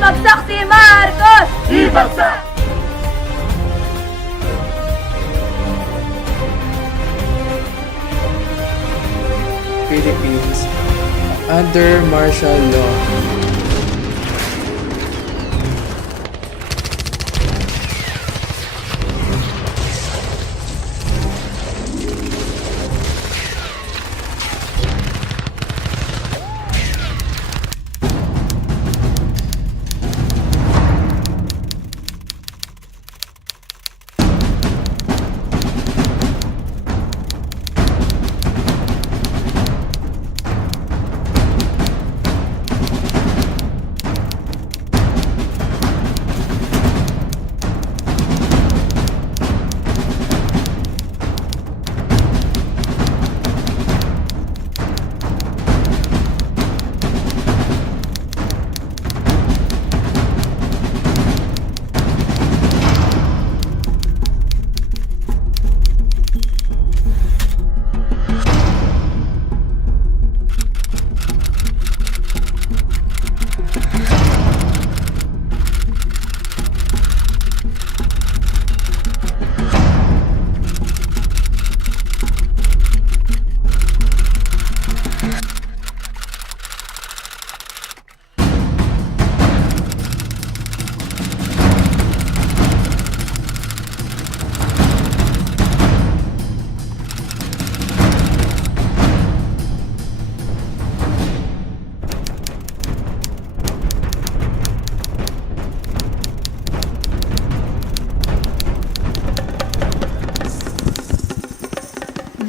Ibagsak si Marcos! Ibagsak! Philippines under martial law.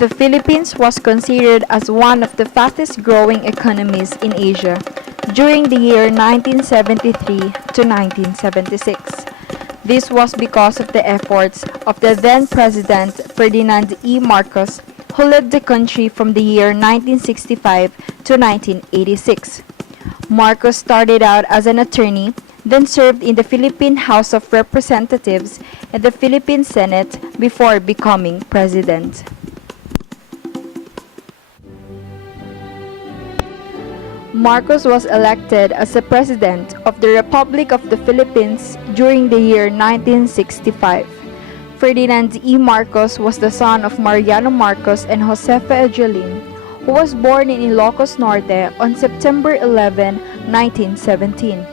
The Philippines was considered as one of the fastest growing economies in Asia during the year 1973 to 1976. This was because of the efforts of the then President Ferdinand E. Marcos, who led the country from the year 1965 to 1986. Marcos started out as an attorney, then served in the Philippine House of Representatives and the Philippine Senate before becoming president. Marcos was elected as the President of the Republic of the Philippines during the year 1965. Ferdinand E. Marcos was the son of Mariano Marcos and Josefa Egeline, who was born in Ilocos Norte on September 11, 1917.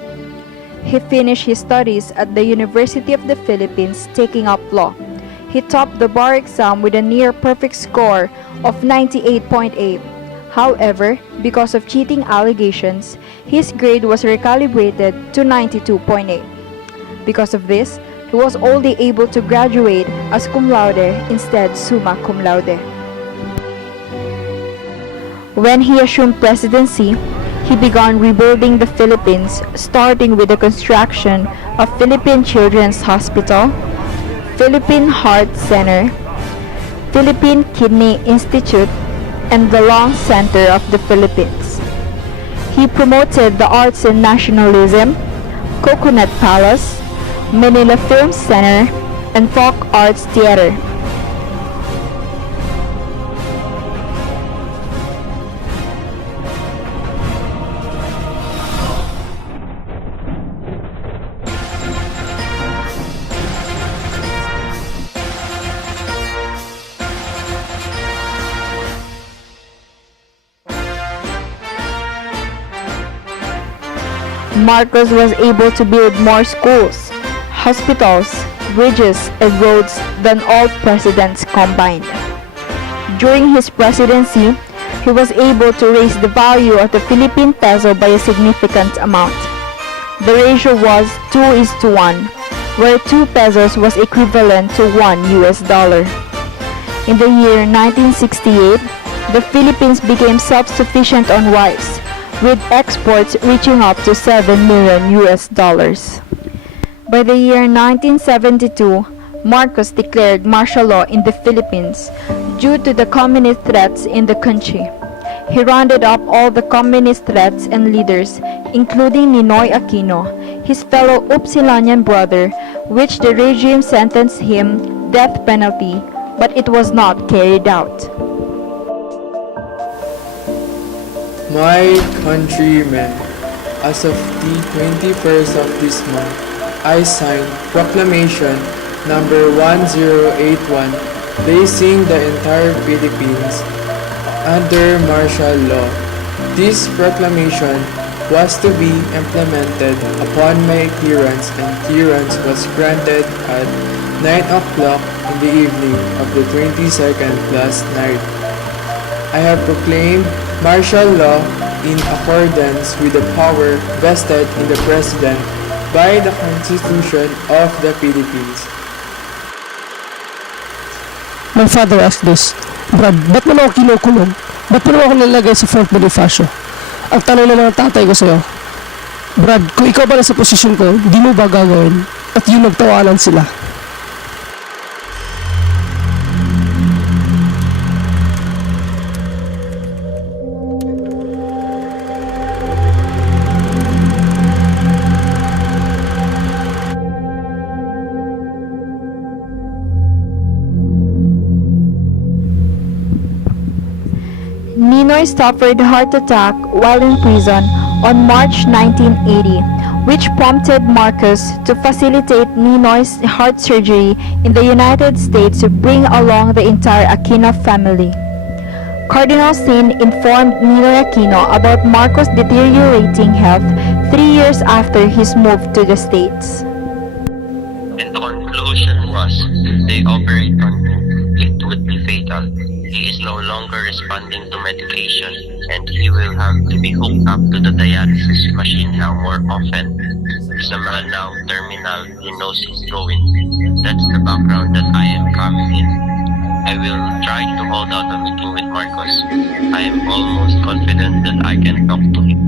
He finished his studies at the University of the Philippines, taking up law. He topped the bar exam with a near-perfect score of 98.8. However, because of cheating allegations, his grade was recalibrated to 92.8. Because of this, he was only able to graduate as cum laude instead summa cum laude. When he assumed presidency, he began rebuilding the Philippines, starting with the construction of Philippine Children's Hospital, Philippine Heart Center, Philippine Kidney Institute, and the Lung Center of the Philippines. He promoted the arts and nationalism, Coconut Palace, Manila Film Center, and Folk Arts Theater. Marcos was able to build more schools, hospitals, bridges, and roads than all presidents combined. During his presidency, he was able to raise the value of the Philippine peso by a significant amount. The ratio was 2:1, where 2 pesos was equivalent to 1 US dollar. In the year 1968, the Philippines became self-sufficient on rice, with exports reaching up to 7 million US dollars. By the year 1972, Marcos declared martial law in the Philippines due to the communist threats in the country. He rounded up all the communist threats and leaders, including Ninoy Aquino, his fellow Upsilonian brother, which the regime sentenced him death penalty, but it was not carried out. My countrymen, as of the 21st of this month, I signed Proclamation number 1081 placing the entire Philippines under martial law. This proclamation was to be implemented upon my clearance, and clearance was granted at 9 o'clock in the evening of the 22nd last night. I have proclaimed martial law in accordance with the power vested in the President by the Constitution of the Philippines. My father asked this, Brad, ba't mo na ako kinukulong? Ba't mo na ako nilagay sa Fort Bonifacio? Ang tanong naman ng tatay ko sa'yo, Brad, kung ikaw ba nasa posisyon ko, di mo ba gagawin? At yun nagtawanan sila. Ninoy suffered heart attack while in prison on March 1980, which prompted Marcos to facilitate Ninoy's heart surgery in the United States to bring along the entire Aquino family. Cardinal Sin informed Ninoy Aquino about Marcos' deteriorating health 3 years after his move to the States. And the conclusion was they operate on him. It would be fatal. He is no longer responding to medication, and he will have to be hooked up to the dialysis machine now more often. He's a man now terminal, he knows he's going. That's the background that I am coming in. I will try to hold out a meeting with Marcos. I am almost confident that I can talk to him.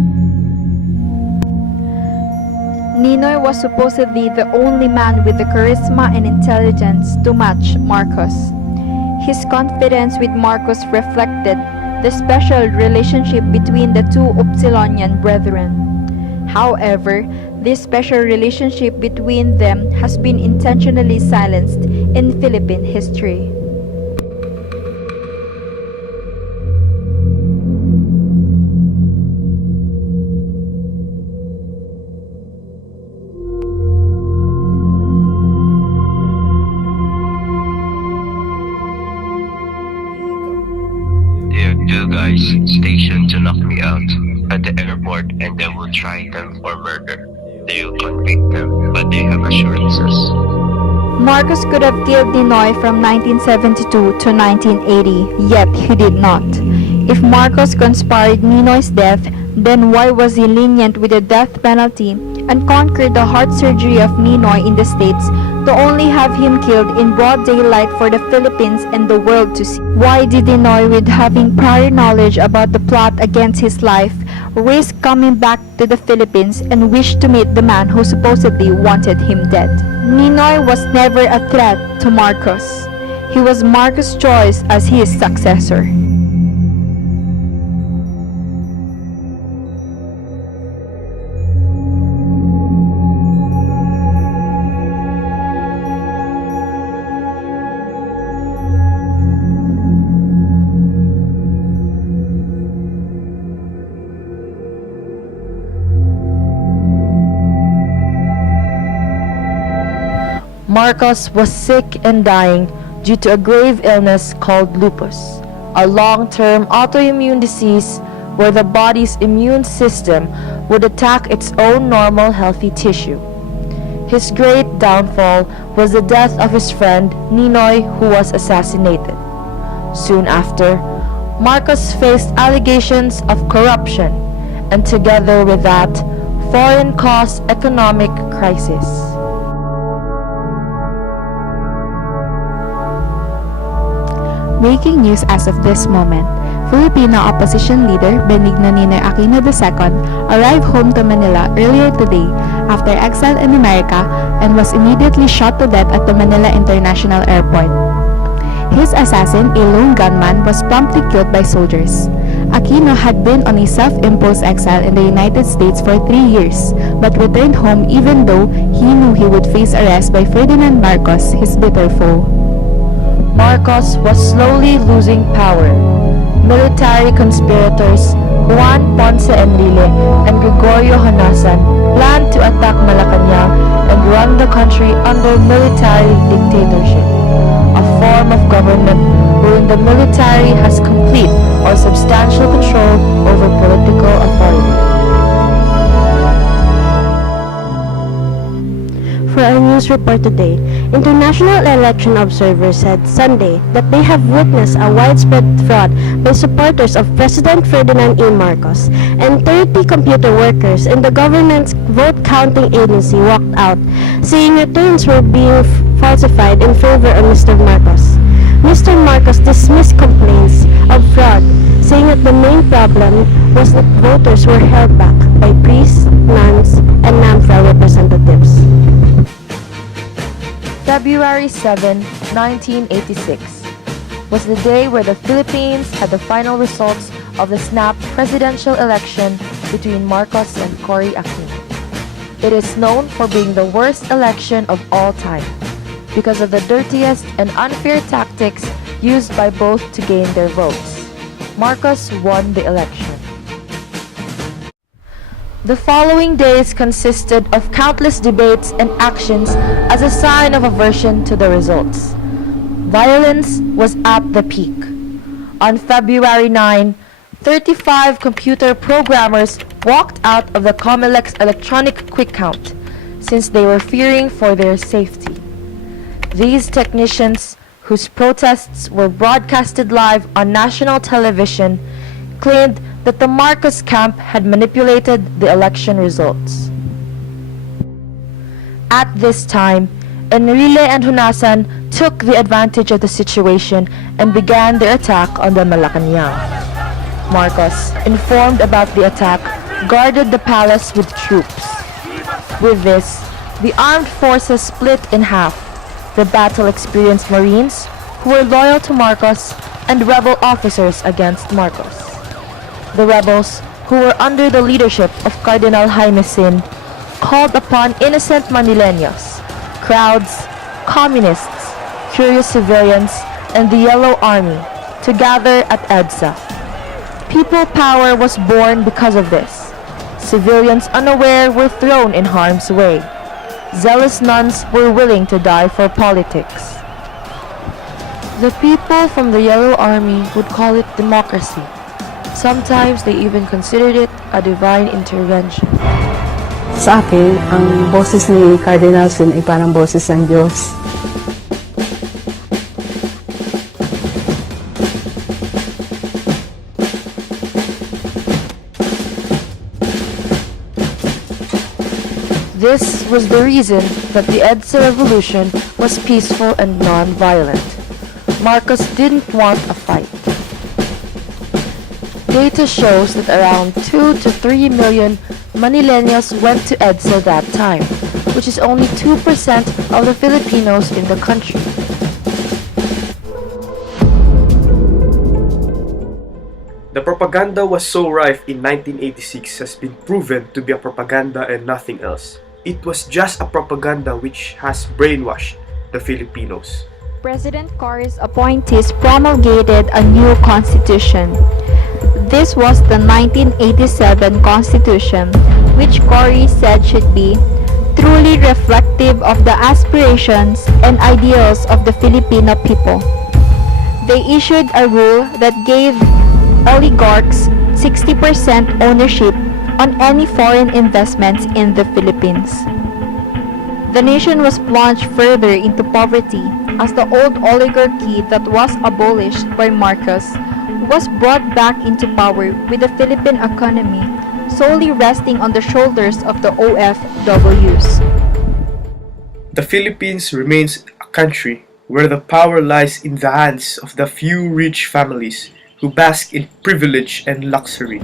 Ninoy was supposedly the only man with the charisma and intelligence to match Marcos. His confidence with Marcos reflected the special relationship between the two Upsilonian brethren. However, this special relationship between them has been intentionally silenced in Philippine history. There are two guys stationed to knock me out at the airport, and they will try them for murder. They will convict them, but they have assurances. Marcos could have killed Ninoy from 1972 to 1980, yet he did not. If Marcos conspired Ninoy's death, then why was he lenient with the death penalty and conquered the heart surgery of Ninoy in the States to only have him killed in broad daylight for the Philippines and the world to see? Why did Ninoy, with having prior knowledge about the plot against his life, risk coming back to the Philippines and wish to meet the man who supposedly wanted him dead? Ninoy was never a threat to Marcos. He was Marcos' choice as his successor. Marcos was sick and dying due to a grave illness called lupus, a long-term autoimmune disease where the body's immune system would attack its own normal healthy tissue. His great downfall was the death of his friend Ninoy, who was assassinated. Soon after, Marcos faced allegations of corruption, and together with that, foreign-caused economic crisis. Breaking news as of this moment, Filipino opposition leader Benigno Ninoy Aquino II arrived home to Manila earlier today after exile in America and was immediately shot to death at the Manila International Airport. His assassin, a lone gunman, was promptly killed by soldiers. Aquino had been on a self-imposed exile in the United States for 3 years, but returned home even though he knew he would face arrest by Ferdinand Marcos, his bitter foe. Marcos was slowly losing power. Military conspirators Juan Ponce Enrile and Gregorio Honasan planned to attack Malacanang and run the country under military dictatorship, a form of government wherein the military has complete or substantial control over political authority. For our news report today, international election observers said Sunday that they have witnessed a widespread fraud by supporters of President Ferdinand E. Marcos, and 30 computer workers in the government's vote counting agency walked out, saying returns were being falsified in favor of Mr. Marcos. Mr. Marcos dismissed complaints of fraud, saying that the main problem was that voters were held back by priests, nuns, and NAMFRA representatives. February 7, 1986 was the day where the Philippines had the final results of the snap presidential election between Marcos and Cory Aquino. It is known for being the worst election of all time because of the dirtiest and unfair tactics used by both to gain their votes. Marcos won the election. The following days consisted of countless debates and actions as a sign of aversion to the results. Violence was at the peak. On February 9, 35 computer programmers walked out of the Comelec's electronic quick count since they were fearing for their safety. These technicians, whose protests were broadcasted live on national television, claimed that the Marcos camp had manipulated the election results. At this time, Enrile and Honasan took the advantage of the situation and began their attack on the Malacanang. Marcos, informed about the attack, guarded the palace with troops. With this, the armed forces split in half: the battle-experienced Marines, who were loyal to Marcos, and rebel officers against Marcos. The rebels, who were under the leadership of Cardinal Jaime Sin, called upon innocent Manileños, crowds, communists, curious civilians, and the Yellow Army to gather at EDSA. People power was born because of this. Civilians unaware were thrown in harm's way. Zealous nuns were willing to die for politics. The people from the Yellow Army would call it democracy. Sometimes they even considered it a divine intervention. Sa akin, ang boses ni Cardinal Sin ay parang boses ng Diyos. This was the reason that the EDSA revolution was peaceful and non-violent. Marcos didn't want a fight. Data shows that around 2 to 3 million Manileños went to EDSA that time, which is only 2% of the Filipinos in the country. The propaganda was so rife in 1986 has been proven to be a propaganda and nothing else. It was just a propaganda which has brainwashed the Filipinos. President Cory's appointees promulgated a new constitution. This was the 1987 Constitution, which Cory said should be truly reflective of the aspirations and ideals of the Filipino people. They issued a rule that gave oligarchs 60% ownership on any foreign investments in the Philippines. The nation was plunged further into poverty as the old oligarchy that was abolished by Marcos was brought back into power, with the Philippine economy solely resting on the shoulders of the OFWs. The Philippines remains a country where the power lies in the hands of the few rich families who bask in privilege and luxury.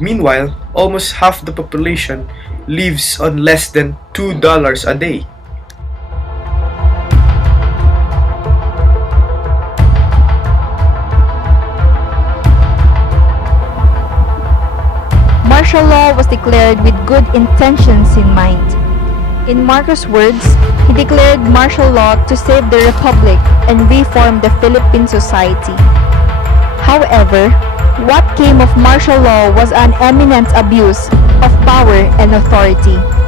Meanwhile, almost half the population lives on less than $2 a day. Martial law was declared with good intentions in mind. In Marcos' words, he declared martial law to save the republic and reform the Philippine society. However, What came of martial law was an eminent abuse of power and authority.